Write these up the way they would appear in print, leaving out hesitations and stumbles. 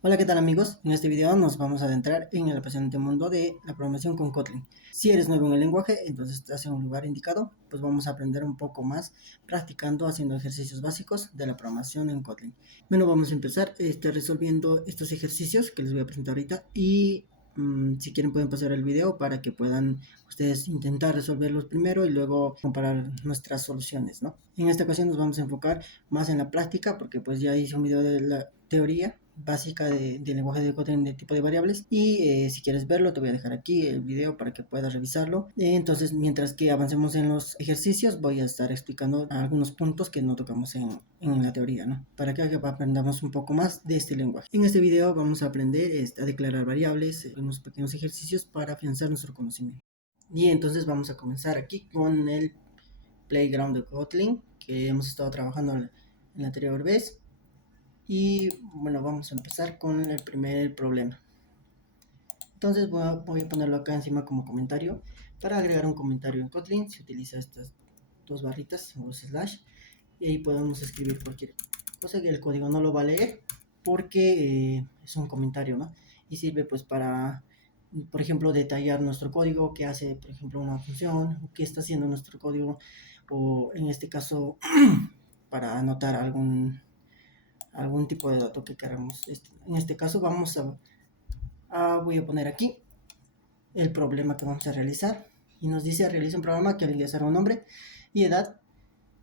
Hola, ¿qué tal amigos? En este video nos vamos a adentrar en el apasionante mundo de la programación con Kotlin. Si eres nuevo en el lenguaje, entonces estás en un lugar indicado, pues vamos a aprender un poco más practicando, haciendo ejercicios básicos de la programación en Kotlin. Bueno, vamos a empezar resolviendo estos ejercicios que les voy a presentar ahorita y si quieren pueden pasar el video para que puedan ustedes intentar resolverlos primero y luego comparar nuestras soluciones, ¿no? En esta ocasión nos vamos a enfocar más en la práctica porque pues ya hice un video de la teoría básica del lenguaje de Kotlin de tipo de variables y si quieres verlo te voy a dejar aquí el video para que puedas revisarlo. Entonces mientras que avancemos en los ejercicios voy a estar explicando algunos puntos que no tocamos en la teoría, ¿no? Para que aprendamos un poco más de este lenguaje. En este video vamos a aprender a declarar variables, unos pequeños ejercicios para afianzar nuestro conocimiento. Y entonces vamos a comenzar aquí con el playground de Kotlin que hemos estado trabajando en la anterior vez. Y bueno, vamos a empezar con el primer problema. Entonces voy a ponerlo acá encima como comentario. Para agregar un comentario en Kotlin se utiliza estas dos barritas o slash y ahí podemos escribir cualquier cosa que el código no lo va a leer porque es un comentario, ¿no? Y sirve pues para, por ejemplo, detallar nuestro código, qué hace, por ejemplo, una función, qué está haciendo nuestro código, o en este caso para anotar algún tipo de dato que queramos. En este caso voy a poner aquí el problema que vamos a realizar y nos dice realiza un programa que al ingresar un nombre y edad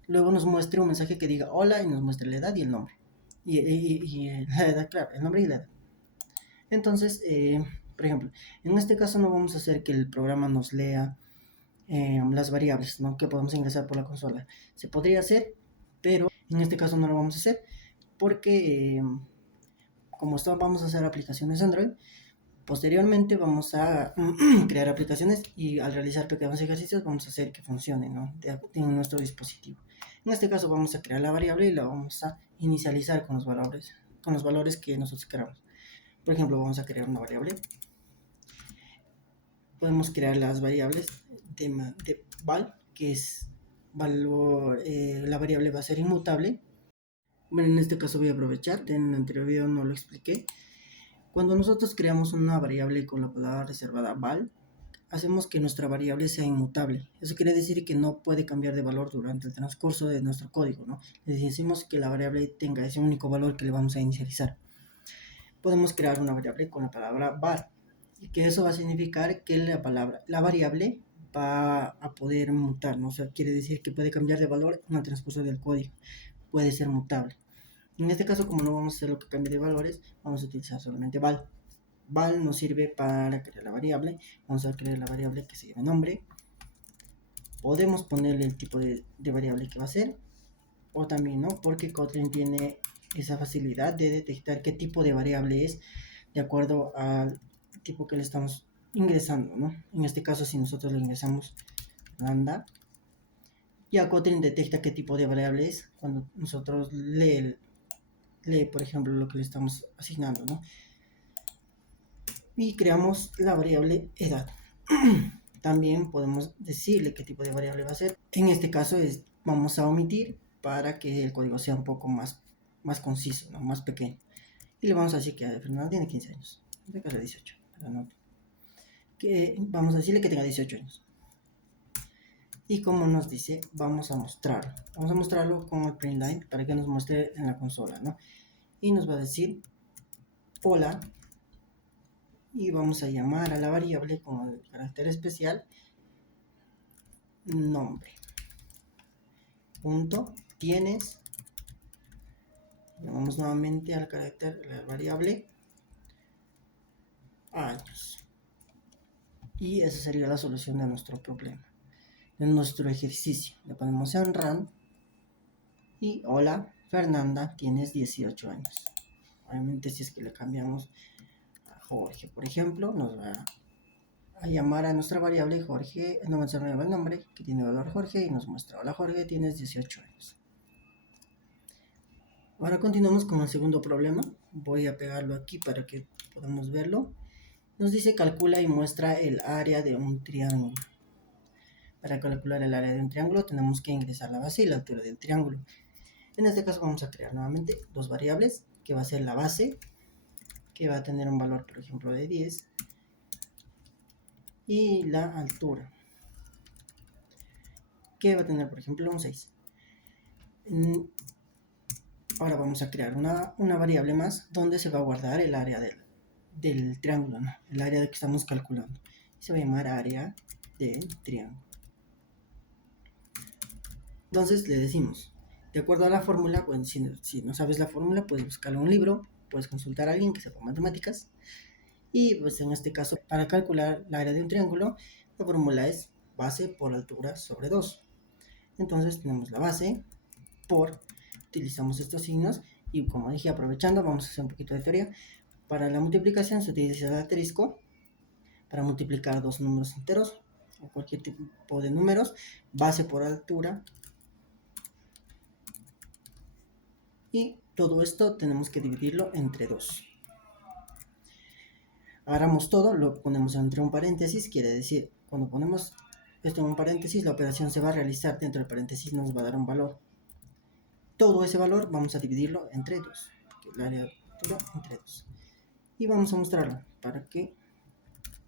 luego nos muestre un mensaje que diga hola y nos muestre la edad y el nombre y la edad, claro, el nombre y la edad. Entonces por ejemplo, en este caso no vamos a hacer que el programa nos lea las variables, ¿no?, que podemos ingresar por la consola. Se podría hacer, pero en este caso no lo vamos a hacer porque como vamos a hacer aplicaciones Android, posteriormente vamos a crear aplicaciones y al realizar pequeños ejercicios vamos a hacer que funcione, ¿no?, en nuestro dispositivo. En este caso vamos a crear la variable y la vamos a inicializar con los valores que nosotros queramos. Por ejemplo, vamos a crear una variable. Podemos crear las variables de val, que es valor, la variable va a ser inmutable. Bueno, en este caso voy a aprovechar, en el anterior video no lo expliqué. Cuando nosotros creamos una variable con la palabra reservada val, hacemos que nuestra variable sea inmutable. Eso quiere decir que no puede cambiar de valor durante el transcurso de nuestro código, ¿no? Le decimos que la variable tenga ese único valor que le vamos a inicializar. Podemos crear una variable con la palabra var, y que eso va a significar que la variable va a poder mutar, ¿no? O sea, quiere decir que puede cambiar de valor en el transcurso del código. Puede ser mutable. En este caso, como no vamos a hacer lo que cambie de valores, vamos a utilizar solamente val. Val nos sirve para crear la variable. Vamos a crear la variable que se llame nombre. Podemos ponerle el tipo de variable que va a ser, o también no, porque Kotlin tiene esa facilidad de detectar qué tipo de variable es de acuerdo al tipo que le estamos ingresando, ¿no? En este caso, si nosotros le ingresamos lambda, ya Kotlin detecta qué tipo de variable es cuando nosotros lee, por ejemplo, lo que le estamos asignando, ¿no? Y creamos la variable edad. También podemos decirle qué tipo de variable va a ser. En este caso vamos a omitir para que el código sea un poco más conciso, ¿no?, más pequeño. Y le vamos a decir que Fernanda tiene 15 años. En este caso 18. Que vamos a decirle que tenga 18 años. Y como nos dice, vamos a mostrarlo. Vamos a mostrarlo con el print line para que nos muestre en la consola, ¿no? Y nos va a decir hola. Y vamos a llamar a la variable con el carácter especial nombre. Punto tienes. Llamamos nuevamente al carácter, la variable años. Y esa sería la solución de nuestro problema, de nuestro ejercicio. Le ponemos en run y hola Fernanda, tienes 18 años. Obviamente si es que le cambiamos a Jorge, por ejemplo, nos va a llamar a nuestra variable Jorge, no va a ser el nombre que tiene valor Jorge y nos muestra hola Jorge, tienes 18 años. Ahora continuamos con el segundo problema. Voy a pegarlo aquí para que podamos verlo. Nos dice calcula y muestra el área de un triángulo. Para calcular el área de un triángulo tenemos que ingresar la base y la altura del triángulo. En este caso vamos a crear nuevamente dos variables, que va a ser la base que va a tener un valor, por ejemplo, de 10, y la altura, que va a tener, por ejemplo, un 6. Ahora vamos a crear una variable más donde se va a guardar el área del triángulo, ¿no? El área que estamos calculando. Se va a llamar área del triángulo. Entonces le decimos, de acuerdo a la fórmula, bueno, si no sabes la fórmula, puedes buscarla en un libro, puedes consultar a alguien que sepa matemáticas. Y pues en este caso, para calcular el área de un triángulo, la fórmula es base por altura sobre 2. Entonces tenemos la base por, utilizamos estos signos, y como dije, aprovechando, vamos a hacer un poquito de teoría. Para la multiplicación se utiliza el asterisco para multiplicar dos números enteros o cualquier tipo de números, base por altura, y todo esto tenemos que dividirlo entre 2. Agarramos todo, lo ponemos entre un paréntesis, quiere decir, cuando ponemos esto en un paréntesis, la operación se va a realizar dentro del paréntesis, nos va a dar un valor. Todo ese valor vamos a dividirlo entre 2, el área de altura entre 2. Y vamos a mostrarlo para que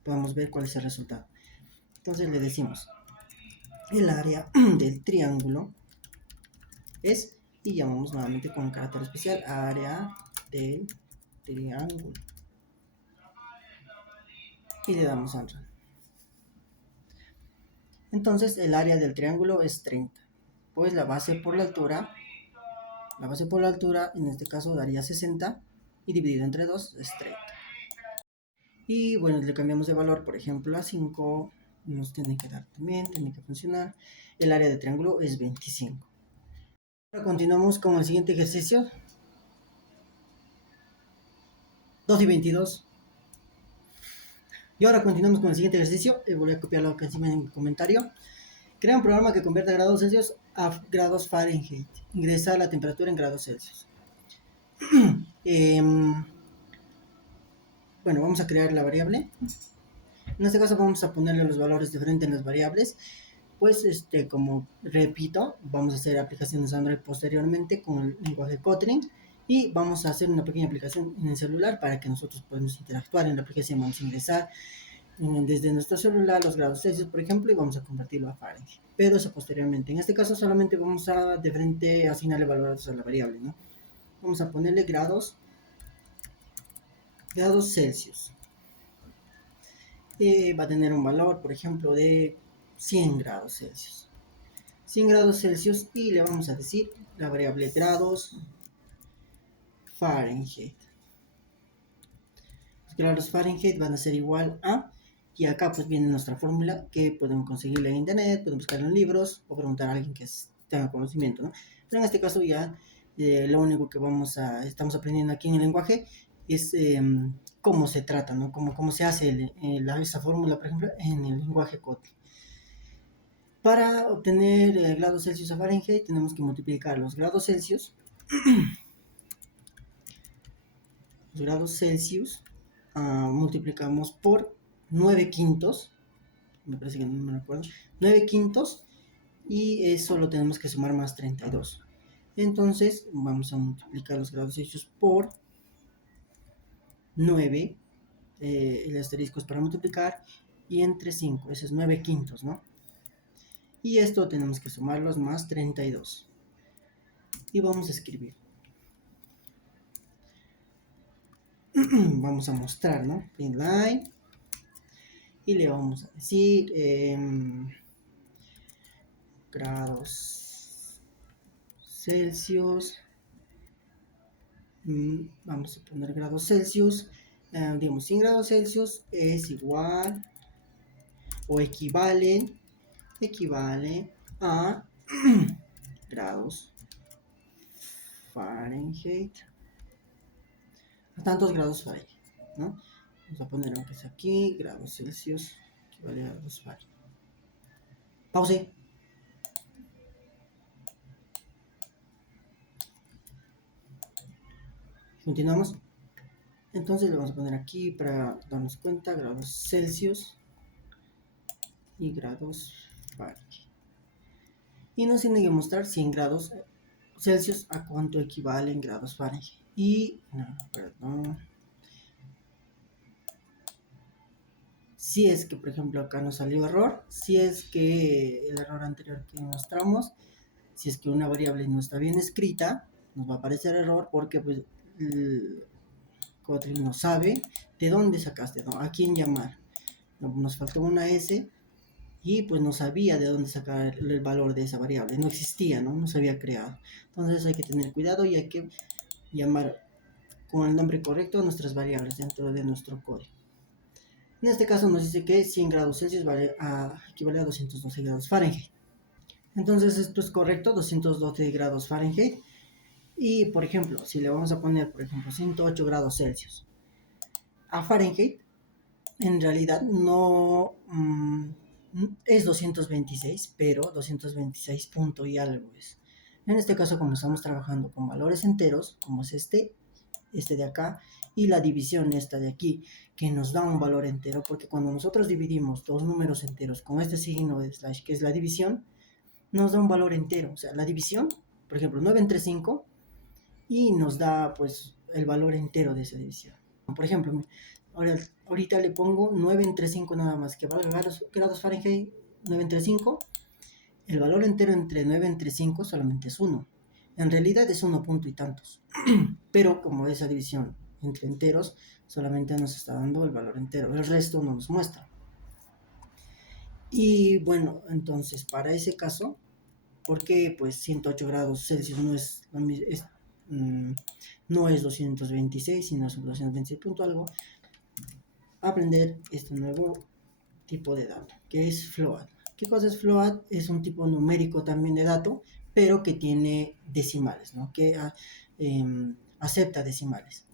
podamos ver cuál es el resultado. Entonces le decimos, el área del triángulo es, y llamamos nuevamente con un carácter especial, área del triángulo. Y le damos a Enter. Entonces el área del triángulo es 30. Pues la base por la altura en este caso daría 60, y dividido entre 2 es 30. Y bueno, le cambiamos de valor, por ejemplo, a 5, nos tiene que dar también, tiene que funcionar. El área de triángulo es 25. Ahora continuamos con el siguiente ejercicio. 2 y 22. Y ahora continuamos con el siguiente ejercicio. Voy a copiar lo que encima en el comentario. Crea un programa que convierta grados Celsius a grados Fahrenheit. Ingresa la temperatura en grados Celsius. Bueno, vamos a crear la variable. En este caso vamos a ponerle los valores diferentes en las variables. Pues como repito, vamos a hacer aplicaciones Android posteriormente con el lenguaje Kotlin, y vamos a hacer una pequeña aplicación en el celular para que nosotros podamos interactuar en la aplicación. Vamos a ingresar desde nuestro celular los grados Celsius, por ejemplo, y vamos a convertirlo a Fahrenheit, pero eso posteriormente. En este caso solamente vamos a de frente asignarle valores a la variable, ¿no? Vamos a ponerle grados Celsius. Va a tener un valor, por ejemplo, de 100 grados Celsius. 100 grados Celsius, y le vamos a decir la variable grados Fahrenheit. Los grados Fahrenheit van a ser igual a, y acá pues viene nuestra fórmula que podemos conseguirla en internet, podemos buscarla en libros o preguntar a alguien que tenga conocimiento, ¿no? Pero en este caso ya lo único que estamos aprendiendo aquí en el lenguaje es cómo se trata, ¿no? Cómo se hace esa fórmula, por ejemplo, en el lenguaje Kotlin. Para obtener grados Celsius a Fahrenheit tenemos que multiplicar los grados Celsius multiplicamos por 9 quintos, me parece que no me recuerdo, 9 quintos, y eso lo tenemos que sumar más 32. Entonces vamos a multiplicar los grados Celsius por 9, el asterisco es para multiplicar, y entre 5, ese es 9 quintos, ¿no? Y esto tenemos que sumarlos más 32. Y vamos a escribir. Vamos a mostrar, ¿no? Inline. Y le vamos a decir grados Celsius. Vamos a poner grados Celsius. Digamos, 100 grados Celsius es igual o equivale a grados Fahrenheit. A tantos grados Fahrenheit, ¿no? Vamos a poner aunque sea aquí, grados Celsius equivale a grados Fahrenheit. Pause. Continuamos. Entonces le vamos a poner aquí para darnos cuenta grados Celsius y grados Fahrenheit. Y nos tiene que mostrar 100 grados Celsius a cuánto equivale en grados Fahrenheit. Y, no, perdón. Si es que, por ejemplo, acá nos salió error, si es que el error anterior que mostramos, si es que una variable no está bien escrita, nos va a aparecer error porque pues Kotlin no sabe de dónde sacaste, ¿no? A quién llamar. Nos faltó una S y pues no sabía de dónde sacar el valor de esa variable, no existía, ¿no? No se había creado. Entonces hay que tener cuidado y hay que llamar con el nombre correcto a nuestras variables dentro de nuestro código. En este caso nos dice que 100 grados Celsius equivale a 212 grados Fahrenheit. Entonces esto es correcto, 212 grados Fahrenheit. Y por ejemplo, si le vamos a poner, por ejemplo, 108 grados Celsius a Fahrenheit, en realidad no es 226, pero 226 punto y algo es. En este caso, como estamos trabajando con valores enteros, como es este de acá, y la división esta de aquí, que nos da un valor entero, porque cuando nosotros dividimos dos números enteros con este signo de slash, que es la división, nos da un valor entero. O sea, la división, por ejemplo, 9 entre 5, y nos da pues el valor entero de esa división. Por ejemplo, ahorita le pongo 9 entre 5 nada más, que valga grados Fahrenheit 9 entre 5. El valor entero entre 9 entre 5 solamente es 1. En realidad es 1 punto y tantos. Pero como esa división entre enteros, solamente nos está dando el valor entero. El resto no nos muestra. Y bueno, entonces para ese caso, porque pues 108 grados Celsius no es 226, sino es 226 punto algo, aprender este nuevo tipo de dato, que es float. ¿Qué cosa es float? Es un tipo numérico también de dato, pero que tiene decimales, ¿no? Que acepta decimales.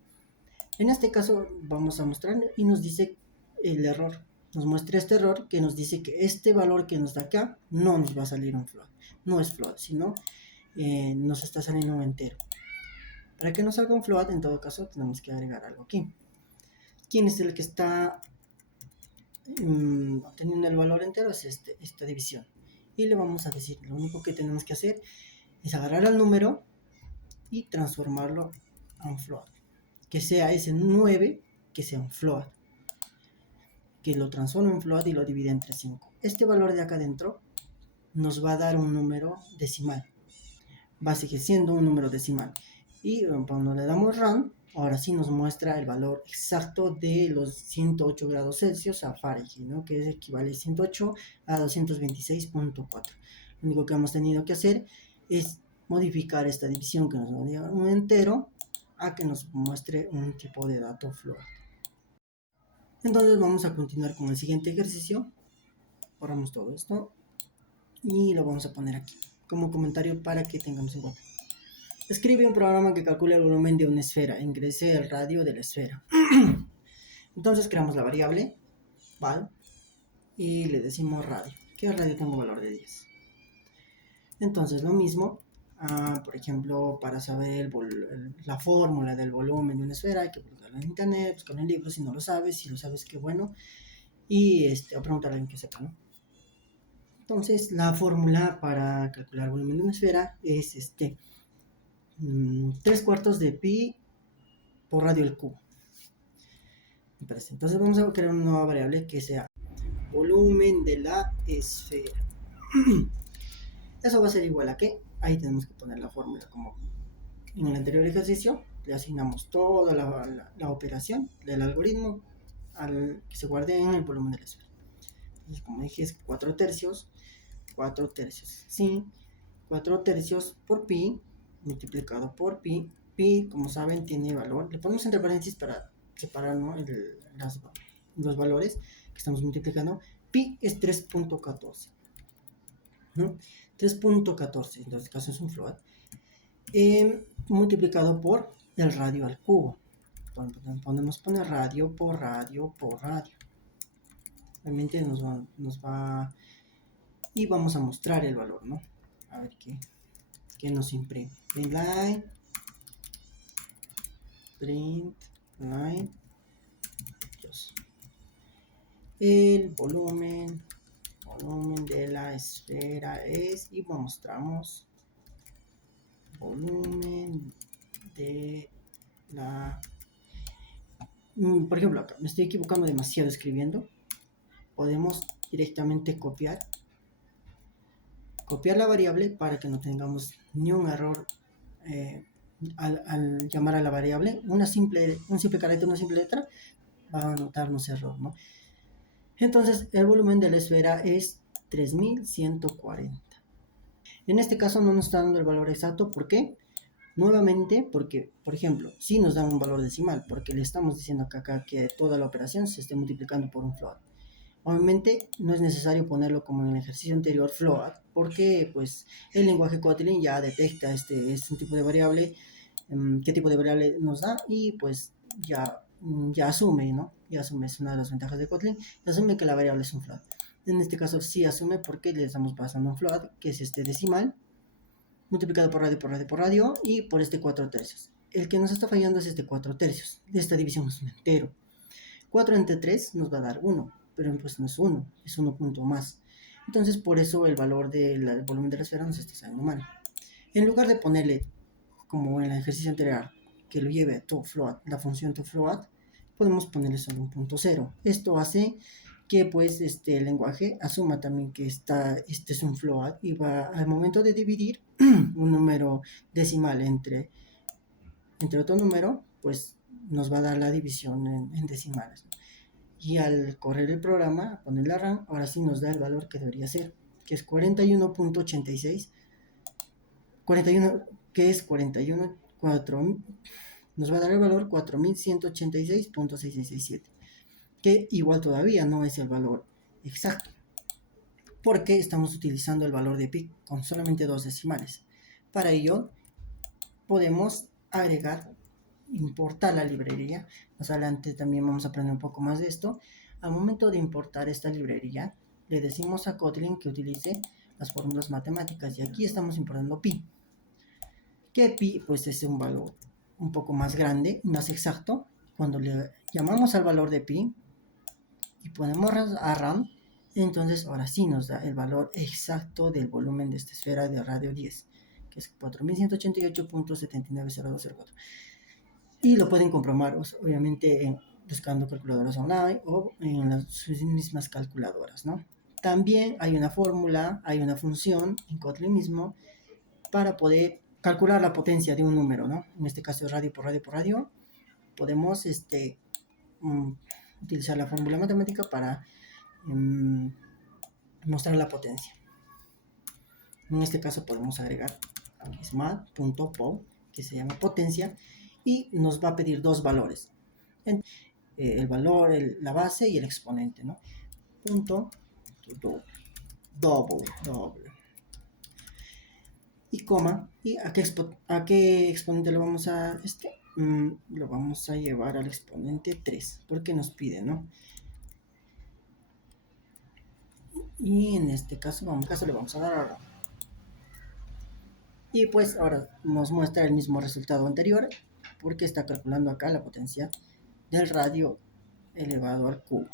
En este caso vamos a mostrar y nos dice el error. Nos muestra este error que nos dice que este valor que nos da acá no nos va a salir un float. No es float, sino nos está saliendo un entero. Para que nos salga un float, en todo caso, tenemos que agregar algo aquí. ¿Quién es el que está teniendo el valor entero? Es esta división. Y le vamos a decir, lo único que tenemos que hacer es agarrar el número y transformarlo a un float. Que sea ese 9, que sea un float. Que lo transforme en float y lo divide entre 5. Este valor de acá adentro nos va a dar un número decimal. Va a seguir siendo un número decimal. Y cuando le damos run, ahora sí nos muestra el valor exacto de los 108 grados Celsius a Fahrenheit, ¿no? Que es equivale a 108 a 226.4. Lo único que hemos tenido que hacer es modificar esta división que nos da un entero a que nos muestre un tipo de dato float. Entonces vamos a continuar con el siguiente ejercicio. Borramos todo esto y lo vamos a poner aquí como comentario para que tengamos en cuenta. Escribe un programa que calcule el volumen de una esfera, ingrese el radio de la esfera. Entonces creamos la variable val y le decimos radio, que el radio tengo valor de 10. Entonces lo mismo, por ejemplo, para saber la fórmula del volumen de una esfera hay que buscarla en internet, buscarla en libros. Si no lo sabes, si lo sabes, qué bueno, y o preguntarle a alguien que sepa, ¿no? Entonces la fórmula para calcular el volumen de una esfera es 3/4 de pi por radio al cubo. Entonces vamos a crear una nueva variable que sea volumen de la esfera. Eso va a ser igual a que ahí tenemos que poner la fórmula como en el anterior ejercicio. Le asignamos toda la operación del algoritmo que se guarde en el volumen de la esfera. Entonces, como dije, es 4 tercios, ¿sí? 4 tercios por pi multiplicado por pi. Pi, como saben, tiene valor. Le ponemos entre paréntesis para separar, ¿no? Los valores que estamos multiplicando. Pi es 3.14, ¿no? 3.14, en este caso es un float, multiplicado por el radio al cubo. Entonces podemos poner radio por radio por radio. Realmente nos va y vamos a mostrar el valor, ¿no? A ver qué nos imprime. Print line el volumen de la esfera es, y mostramos volumen de la... Por ejemplo, acá me estoy equivocando demasiado escribiendo. podemos directamente copiar la variable para que no tengamos ni un error al llamar a la variable. Un simple carácter, una simple letra va a anotarnos error, ¿no? Entonces el volumen de la esfera es 3140. En este caso no nos está dando el valor exacto. ¿Por qué? Nuevamente porque, por ejemplo, sí nos da un valor decimal, porque le estamos diciendo acá que toda la operación se esté multiplicando por un float. Obviamente no es necesario ponerlo como en el ejercicio anterior float, porque pues el lenguaje Kotlin ya detecta este tipo de variable, qué tipo de variable nos da, y pues ya asume, ¿no? Ya asume, es una de las ventajas de Kotlin, asume que la variable es un float. En este caso sí asume porque le estamos pasando un float, que es este decimal, multiplicado por radio y por este 4 tercios. El que nos está fallando es este 4 tercios. Esta división es un entero. 4 entre 3 nos va a dar 1, pero pues no es 1, es 1 punto más. Entonces por eso el valor del volumen de la esfera nos está saliendo mal. En lugar de ponerle, como en el ejercicio anterior, que lo lleve a toFloat, la función toFloat, podemos ponerle solo un punto 0. Esto hace que pues el lenguaje asuma también que este es un float y va al momento de dividir un número decimal entre otro número, pues nos va a dar la división en decimales. Y al correr el programa, poner la RAM, ahora sí nos da el valor que debería ser, que es 41.86, 41, que es 41, 4, nos va a dar el valor 4186.6667, que igual todavía no es el valor exacto, porque estamos utilizando el valor de pi con solamente dos decimales. Para ello podemos agregar, importar la librería. Más adelante también vamos a aprender un poco más de esto. Al momento de importar esta librería, le decimos a Kotlin que utilice las fórmulas matemáticas, y aquí estamos importando pi, que pi pues es un valor un poco más grande, más exacto. Cuando le llamamos al valor de pi y ponemos a RAM, entonces ahora sí nos da el valor exacto del volumen de esta esfera de radio 10, que es 4188.790204. Y lo pueden comprobar, obviamente, buscando calculadoras online o en sus mismas calculadoras, ¿no? También hay una fórmula, hay una función en Kotlin mismo para poder calcular la potencia de un número, ¿no? En este caso radio por radio por radio. Podemos utilizar la fórmula matemática para mostrar la potencia. En este caso podemos agregar smart.pow, que se llama potencia, y nos va a pedir dos valores, el valor, la base y el exponente, ¿no? Punto doble y coma. ¿Y a qué exponente lo vamos a lo vamos a llevar al exponente 3, porque nos pide, ¿no? Y en este caso le vamos a dar ahora. Y pues ahora nos muestra el mismo resultado anterior, porque está calculando acá la potencia del radio elevado al cubo.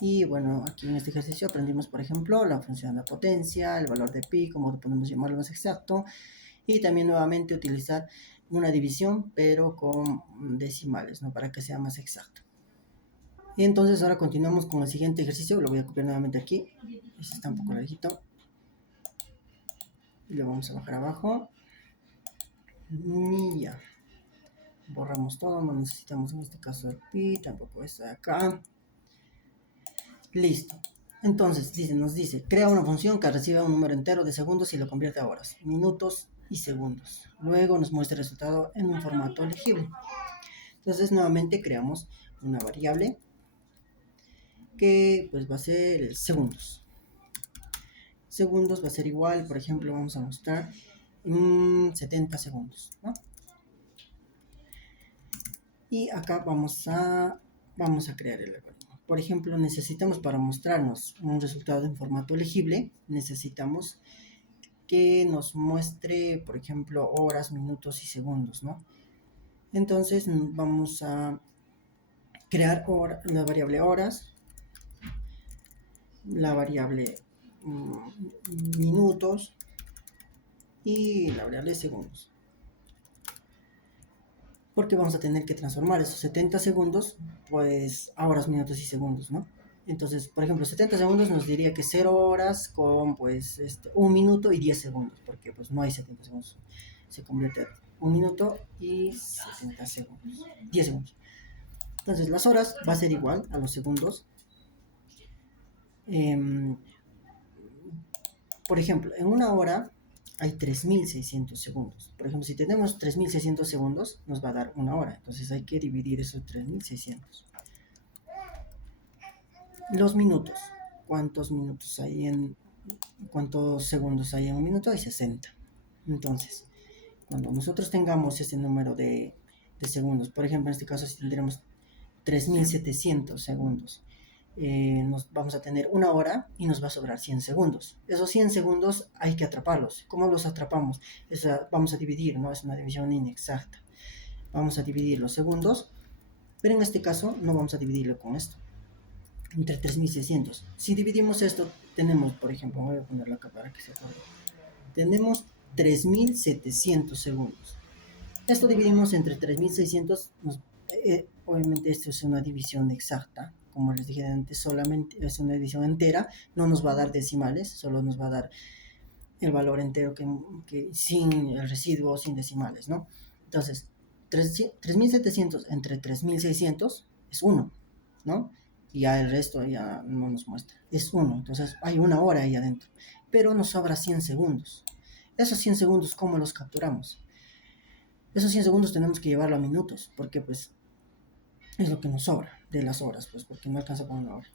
Y bueno, aquí en este ejercicio aprendimos, por ejemplo, la función de potencia, el valor de pi, como podemos llamarlo más exacto, y también nuevamente utilizar una división, pero con decimales, ¿no? Para que sea más exacto. Y entonces ahora continuamos con el siguiente ejercicio. Lo voy a copiar nuevamente aquí. Este está un poco larguito. Y lo vamos a bajar abajo. Y ya. Borramos todo, no necesitamos en este caso el pi, tampoco está de acá. Listo. Entonces nos dice, crea una función que reciba un número entero de segundos y lo convierte a horas, minutos y segundos. Luego nos muestra el resultado en un formato legible. Entonces nuevamente creamos una variable que pues va a ser segundos. Segundos va a ser igual, por ejemplo, vamos a mostrar 70 segundos, ¿no? Y acá vamos a crear el algoritmo. Por ejemplo, necesitamos, para mostrarnos un resultado en formato legible, necesitamos que nos muestre, por ejemplo, horas, minutos y segundos, ¿no? Entonces vamos a crear la variable horas, la variable minutos y la variable segundos, porque vamos a tener que transformar esos 70 segundos pues a horas, minutos y segundos, ¿no? Entonces, por ejemplo, 70 segundos nos diría que 0 horas con pues 1 minuto y 10 segundos, porque pues no hay 70 segundos, se convierte a 1 minuto y 70 segundos, 10 segundos. Entonces, las horas va a ser igual a los segundos. Por ejemplo, en una hora hay 3600 segundos. Por ejemplo, si tenemos 3600 segundos, nos va a dar una hora. Entonces hay que dividir esos 3600. Los minutos. ¿Cuántos segundos hay en un minuto? Hay 60. Entonces, cuando nosotros tengamos ese número de segundos, por ejemplo, en este caso, si tendremos 3700 segundos, nos vamos a tener una hora y nos va a sobrar 100 segundos. Esos 100 segundos hay que atraparlos. ¿Cómo los atrapamos? Vamos a dividir, ¿no? Es una división inexacta. Vamos a dividir los segundos, pero en este caso no vamos a dividirlo con esto, entre 3600. Si dividimos esto, tenemos, por ejemplo, voy a ponerlo acá para que se acuerde. Tenemos 3700 segundos. Esto dividimos entre 3600. Obviamente esto es una división exacta. Como les dije antes, solamente es una división entera. No nos va a dar decimales, solo nos va a dar el valor entero que sin el residuo, sin decimales, ¿no? Entonces, 3700 entre 3600 es 1, ¿no? Y ya el resto ya no nos muestra. Es 1, entonces hay una hora ahí adentro. Pero nos sobra 100 segundos. Esos 100 segundos, ¿cómo los capturamos? Esos 100 segundos tenemos que llevarlo a minutos, porque pues es lo que nos sobra de las horas, pues porque no alcanza para una hora.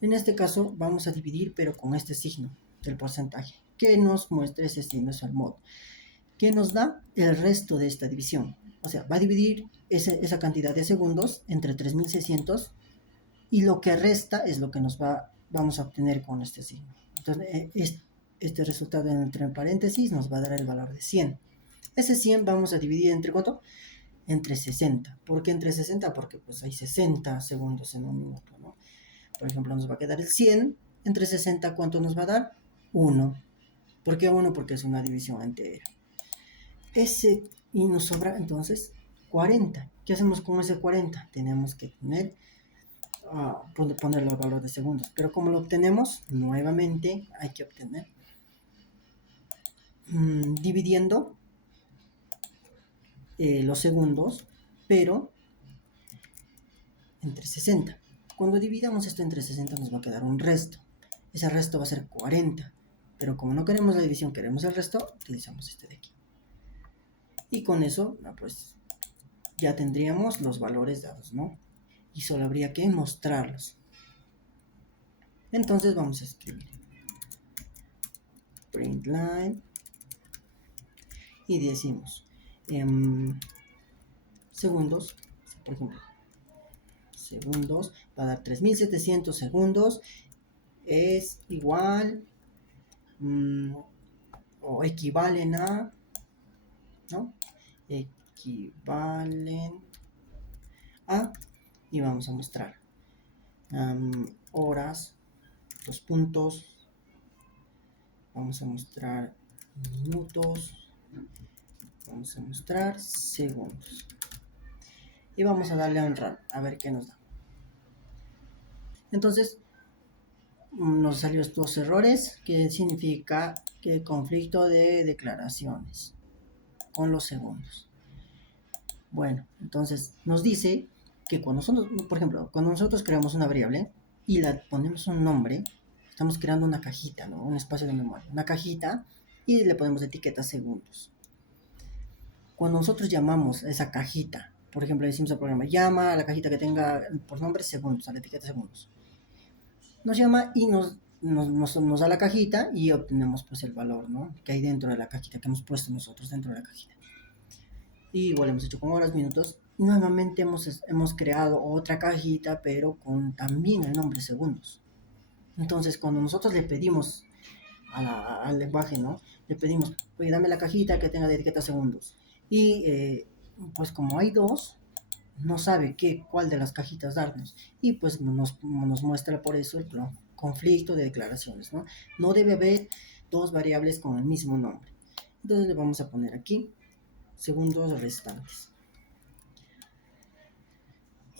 En este caso vamos a dividir, pero con este signo del porcentaje, que nos muestra ese signo, es el mod, que nos da el resto de esta división. O sea, va a dividir esa cantidad de segundos entre 3600 y lo que resta es lo que vamos a obtener con este signo. Entonces, este resultado entre paréntesis nos va a dar el valor de 100. Ese 100 vamos a dividir entre ¿cuánto? Entre 60. ¿Por qué entre 60? Porque pues hay 60 segundos en un minuto, ¿no? Por ejemplo, nos va a quedar el 100 entre 60, ¿cuánto nos va a dar? 1. ¿Por qué 1? Porque es una división entera. Y nos sobra entonces 40. ¿Qué hacemos con ese 40? Tenemos que ponerlo al valor de segundos. Pero como lo obtenemos, nuevamente hay que obtener dividiendo los segundos, pero entre 60. Cuando dividamos esto entre 60 nos va a quedar un resto. Ese resto va a ser 40. Pero como no queremos la división, queremos el resto, utilizamos este de aquí. Y con eso, pues ya tendríamos los valores dados, ¿no? Y solo habría que mostrarlos. Entonces vamos a escribir println y decimos segundos, por ejemplo, segundos va a dar 3700 segundos es igual o equivalen a, ¿no? Equivalen a, y vamos a mostrar horas, los puntos, vamos a mostrar minutos, vamos a mostrar segundos y vamos a darle a un run a ver qué nos da. Entonces nos salió estos errores, que significa que conflicto de declaraciones con los segundos. Bueno, entonces nos dice que cuando nosotros, por ejemplo, cuando nosotros creamos una variable y la ponemos un nombre, estamos creando una cajita, ¿no? Un espacio de memoria, una cajita, y le ponemos etiqueta segundos. Cuando nosotros llamamos a esa cajita, por ejemplo, le decimos al programa, llama a la cajita que tenga por nombre segundos, a la etiqueta segundos. Nos llama y nos da la cajita y obtenemos pues el valor, ¿no? Que hay dentro de la cajita, que hemos puesto nosotros dentro de la cajita. Y igual hemos hecho con horas, minutos. Y nuevamente hemos creado otra cajita, pero con también el nombre segundos. Entonces, cuando nosotros le pedimos al lenguaje, ¿no? Le pedimos, oye, dame la cajita que tenga de etiqueta segundos. Y pues como hay dos, no sabe cuál de las cajitas darnos. Y pues nos muestra por eso el conflicto de declaraciones, ¿no? No debe haber dos variables con el mismo nombre. Entonces le vamos a poner aquí segundos restantes.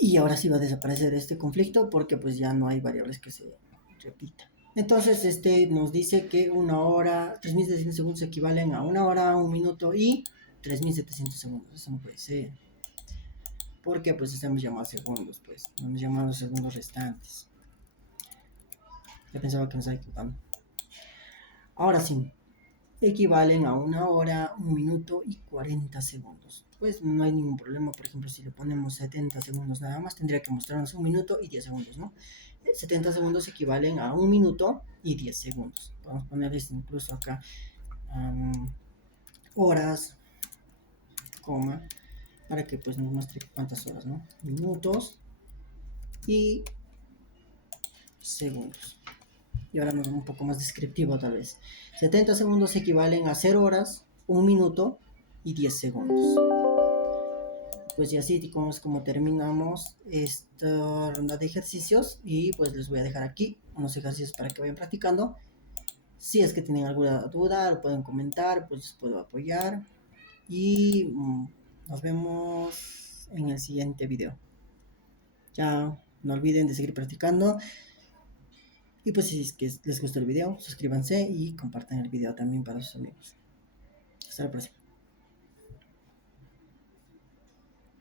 Y ahora sí va a desaparecer este conflicto porque pues ya no hay variables que se repitan. Entonces nos dice que 1 hora, 3700 segundos equivalen a 1 hora, 1 minuto y 3700 segundos. Eso no puede ser. Porque pues estamos llamando a segundos, pues. No hemos llamado a los segundos restantes. Ya pensaba que me estaba equivocando. Ahora sí, equivalen a 1 hora, 1 minuto y 40 segundos. Pues no hay ningún problema. Por ejemplo, si le ponemos 70 segundos nada más, tendría que mostrarnos 1 minuto y 10 segundos, ¿no? 70 segundos equivalen a 1 minuto y 10 segundos. Vamos a ponerles incluso acá horas, coma, para que pues nos muestre cuántas horas, ¿no? Minutos y segundos. Y ahora nos vamos un poco más descriptivo tal vez. 70 segundos equivalen a 0 horas, 1 minuto y 10 segundos. Pues y así como terminamos esta ronda de ejercicios, y pues les voy a dejar aquí unos ejercicios para que vayan practicando. Si es que tienen alguna duda, lo pueden comentar, pues les puedo apoyar. Y nos vemos en el siguiente video. Chao, no olviden de seguir practicando. Y pues si es que les gustó el video, suscríbanse y compartan el video también para sus amigos. Hasta la próxima.